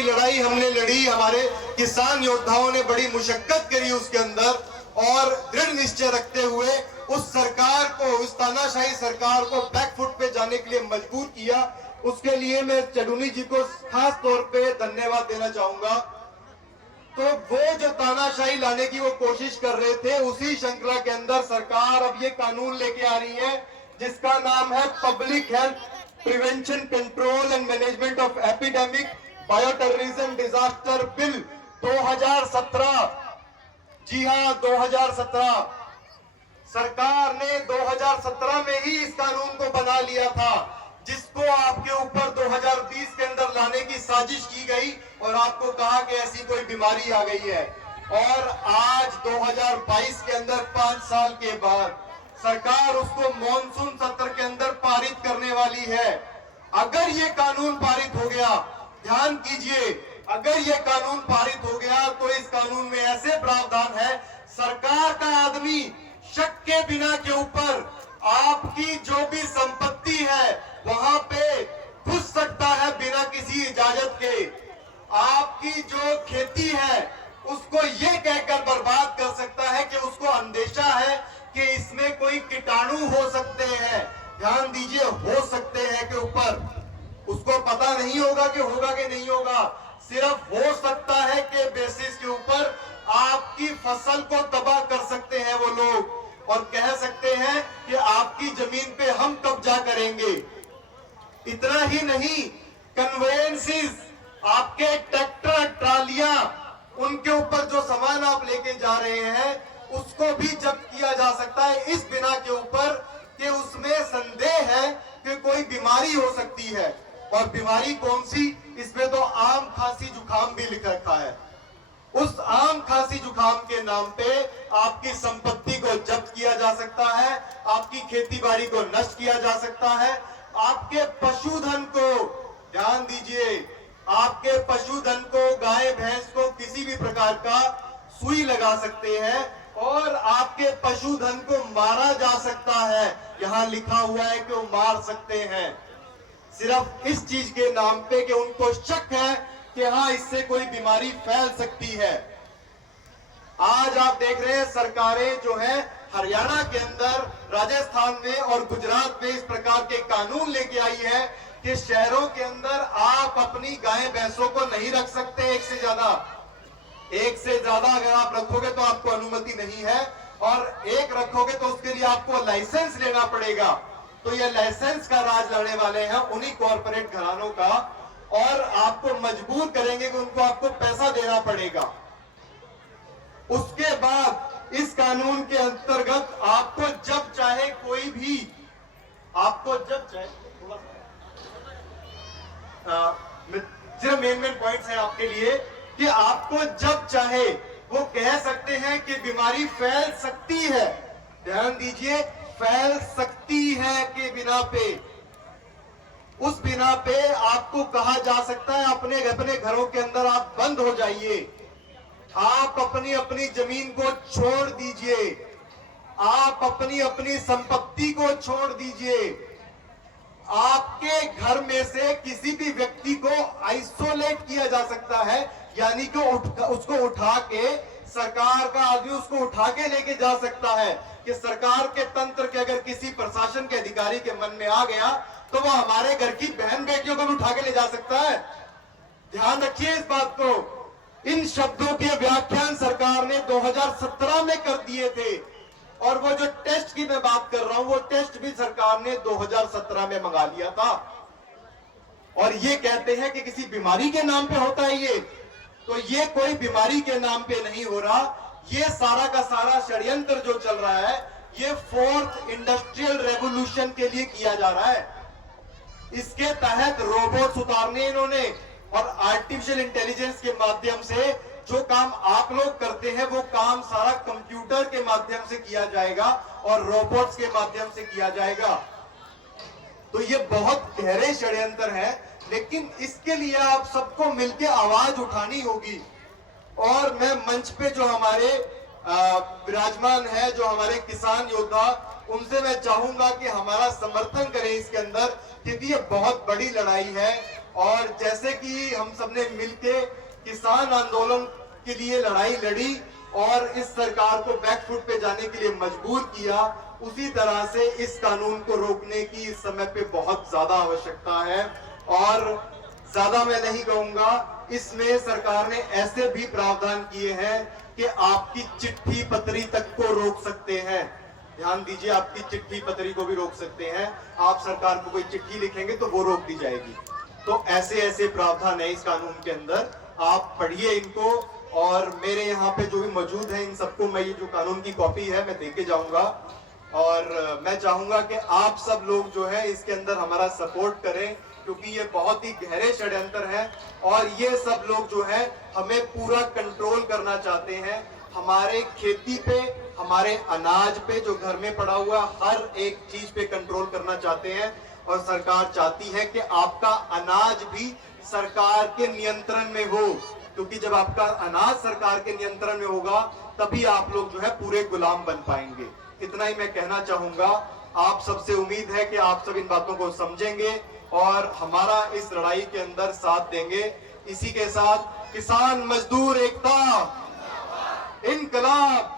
की लड़ाई हमने लड़ी, हमारे किसान योद्धाओं ने बड़ी मुशक्कत करी उसके अंदर, और दृढ़ निश्चय रखते हुए उस सरकार को, उस तानाशाही सरकार को बैकफुट पे जाने के लिए मजबूर किया। उसके लिए मैं चडुनी जी को खास तौर पे धन्यवाद देना चाहूंगा। तो वो जो तानाशाही लाने की वो कोशिश कर रहे थे, उसी श्रृंखला के अंदर सरकार अब ये कानून लेके आ रही है जिसका नाम है public health prevention control and management of epidemic bioterrorism disaster bill 2017। जी हां, 2017। सरकार ने 2017 में ही इस कानून को बना लिया था, जिसको आपके ऊपर 2020 के अंदर लाने की साजिश की गई और आपको कहा कि ऐसी कोई बीमारी आ गई है। और आज 2022 के अंदर 5 साल के बाद सरकार उसको मॉनसून सत्र के अंदर पारित करने वाली है। अगर ये कानून पारित हो गया, ध्यान कीजिए, अगर ये कानून पारित हो गया तो इस कानून में ऐसे प्रावधान है, सरकार का आदमी शक के बिना के ऊपर आपकी जो भी संपत्ति है वहां पे घुस सकता है बिना किसी इजाजत के। आपकी जो खेती है उसको ये कहकर बर्बाद कर सकता है कि उसको अंदेशा है कि इसमें कोई कीटाणु हो सकते हैं। ध्यान दीजिए, हो सकते हैं के ऊपर, उसको पता नहीं होगा कि होगा कि नहीं होगा, सिर्फ हो सकता है के बेसिस के ऊपर आपकी फसल को तबाह कर सकते हैं वो लोग, और कह सकते हैं कि आपकी जमीन पे हम कब्जा करेंगे। इतना ही नहीं, कन्वेंसेस, आपके ट्रैक्टर ट्रालियां, उनके ऊपर जो सामान आप लेके जा रहे हैं उसको भी जब्त किया जा सकता है इस बिना के ऊपर कि उसमें संदेह है कि कोई बीमारी हो सकती है। और बीमारी कौन सी? इसमें तो आम खांसी जुकाम भी लिख रखा है। उस आम खांसी जुकाम के नाम पे आपकी संपत्ति को जब्त किया जा सकता है, आपकी खेती बाड़ी को नष्ट किया जा सकता है, आपके पशुधन को, ध्यान दीजिए, आपके पशुधन को, गाय भैंस को किसी भी प्रकार का सुई लगा सकते हैं और आपके पशुधन को मारा जा सकता है। यहां लिखा हुआ है कि वो मार सकते हैं, सिर्फ इस चीज के नाम पे कि उनको शक है कि हाँ इससे कोई बीमारी फैल सकती है। आज आप देख रहे हैं सरकारें जो है हरियाणा के अंदर, राजस्थान में और गुजरात में इस प्रकार के कानून लेके आई है कि शहरों के अंदर आप अपनी गाय भैंसों को नहीं रख सकते एक से ज्यादा। एक से ज्यादा अगर आप रखोगे तो आपको अनुमति नहीं है, और एक रखोगे तो उसके लिए आपको लाइसेंस लेना पड़ेगा। तो ये लाइसेंस का राज लड़ने वाले हैं उन्हीं कॉर्पोरेट घरानों का, और आपको मजबूर करेंगे कि उनको आपको पैसा देना पड़ेगा। उसके बाद इस कानून के अंतर्गत आपको जब चाहे कोई भी, आपको जब चाहे, सिर्फ मेन पॉइंट्स हैं आपके लिए कि आपको जब चाहे वो कह सकते हैं कि बीमारी फैल सकती है। ध्यान दीजिए, फैल सकती है के बिना पे, उस बिना पे आपको कहा जा सकता है अपने घरों के अंदर आप बंद हो जाइए, आप अपनी अपनी जमीन को छोड़ दीजिए, आप अपनी अपनी संपत्ति को छोड़ दीजिए। आपके घर में से किसी भी व्यक्ति को आइसोलेट किया जा सकता है, यानी कि उसको उठा के, सरकार का आदमी उसको उठा के लेके जा सकता है कि सरकार के तंत्र के अगर किसी प्रशासन के अधिकारी के मन में आ गया तो वो हमारे घर की बहन बेटियों को भी उठा के ले जा सकता है। ध्यान रखिए इस बात को। इन शब्दों के व्याख्यान सरकार ने 2017 में कर दिए थे, और वो जो टेस्ट की मैं बात कर रहा हूं वो टेस्ट भी सरकार ने 2017 में मंगा लिया था। और ये कहते हैं कि किसी बीमारी के नाम पे होता है ये, तो ये कोई बीमारी के नाम पे नहीं हो रहा। ये सारा का सारा षड्यंत्र जो चल रहा है ये 4th इंडस्ट्रियल रेवोल्यूशन के लिए किया जा रहा है। इसके तहत रोबोट्स उतारने इन्होंने, और आर्टिफिशियल इंटेलिजेंस के माध्यम से जो काम आप लोग करते हैं वो काम सारा कंप्यूटर के माध्यम से किया जाएगा और रोबोट्स के माध्यम से किया जाएगा। तो ये बहुत गहरे षड्यंत्र है, लेकिन इसके लिए आप सबको मिलकर आवाज उठानी होगी। और मैं मंच पे जो हमारे विराजमान है, जो हमारे किसान योद्धा, उनसे मैं चाहूंगा कि हमारा समर्थन करें इसके अंदर, क्योंकि ये बहुत बड़ी लड़ाई है और जैसे कि हम सबने मिलके किसान आंदोलन के लिए लड़ाई लड़ी और इस सरकार को बैकफुट पे जाने के लिए मजबूर किया, उसी तरह से इस कानून को रोकने की इस समय पे बहुत ज्यादा आवश्यकता है। और ज्यादा मैं नहीं कहूंगा, इसमें सरकार ने ऐसे भी प्रावधान किए हैं कि आपकी चिट्ठी पत्री तक को रोक सकते हैं। ध्यान दीजिए, आपकी चिट्ठी पत्री को भी रोक सकते हैं। आप सरकार को कोई चिट्ठी लिखेंगे तो वो रोक दी जाएगी। तो ऐसे ऐसे प्रावधान है इस कानून के अंदर, आप पढ़िए इनको। और मेरे यहाँ पे जो भी मौजूद है इन सबको मैं ये जो कानून की कॉपी है मैं देके जाऊंगा। और मैं चाहूंगा कि आप सब लोग जो है इसके अंदर हमारा सपोर्ट करें, क्योंकि ये बहुत ही गहरे षड्यंत्र है और ये सब लोग जो है हमें पूरा कंट्रोल करना चाहते हैं। हमारे खेती पे, हमारे अनाज पे जो घर में पड़ा हुआ हर एक चीज पे कंट्रोल करना चाहते हैं। और सरकार चाहती है कि आपका अनाज भी सरकार के नियंत्रण में हो, क्योंकि जब आपका अनाज सरकार के नियंत्रण में होगा तभी आप लोग जो है पूरे गुलाम बन पाएंगे। इतना ही मैं कहना चाहूंगा। आप सबसे उम्मीद है कि आप सब इन बातों को समझेंगे और हमारा इस लड़ाई के अंदर साथ देंगे। इसी के साथ किसान मजदूर एकता, इनकलाब।